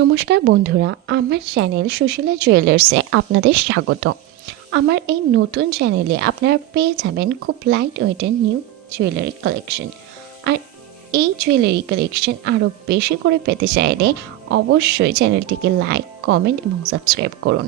নমস্কার বন্ধুরা, আমার চ্যানেল সুশীলা জুয়েলার্সে আপনাদের স্বাগত। আমার এই নতুন চ্যানেলে আপনারা পেয়ে যাবেন খুব লাইট ওয়েটের নিউ জুয়েলারি কালেকশন। আর এই জুয়েলারি কালেকশন আরও বেশি করে পেতে চাইলে অবশ্যই চ্যানেলটিকে লাইক, কমেন্ট এবং সাবস্ক্রাইব করুন।